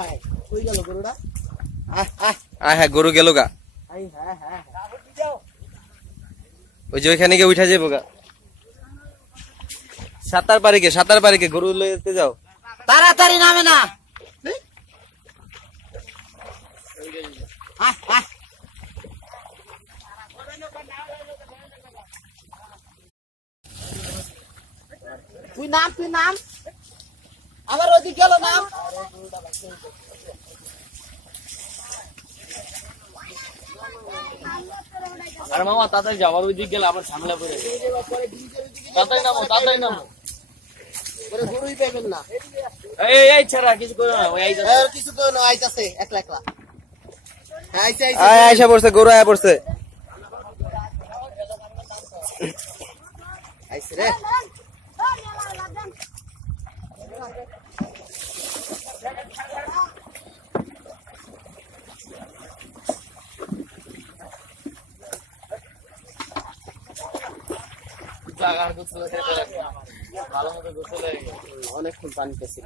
হায় কই গেল গরুটা হ্যাঁ গরু গেল গা ওই যে ওইখানে গিয়ে উঠা যাবো গা সাঁতার পারি কে গরু লইতে যাও তাড়াতাড়ি নামে না তুই নাম আবার ওদিক গেল নাম আরে মামা তাড়াতাড়ি যাও আবার ওইদিক গেলে আবার ঝামেলা পড়ে তাড়াতাড়ি নামো ওরে গরুই পাইবেন না এই ছাড়া কিছু করো না ওই আইতাছে কিছু তো না আইতাছে একলা একলা আয়সা পড়ছে গরু আয়া পড়ছে আইছে রে ভালো মতো গোসল হয়ে গেছে অনেকক্ষণ পানি পেয়েছি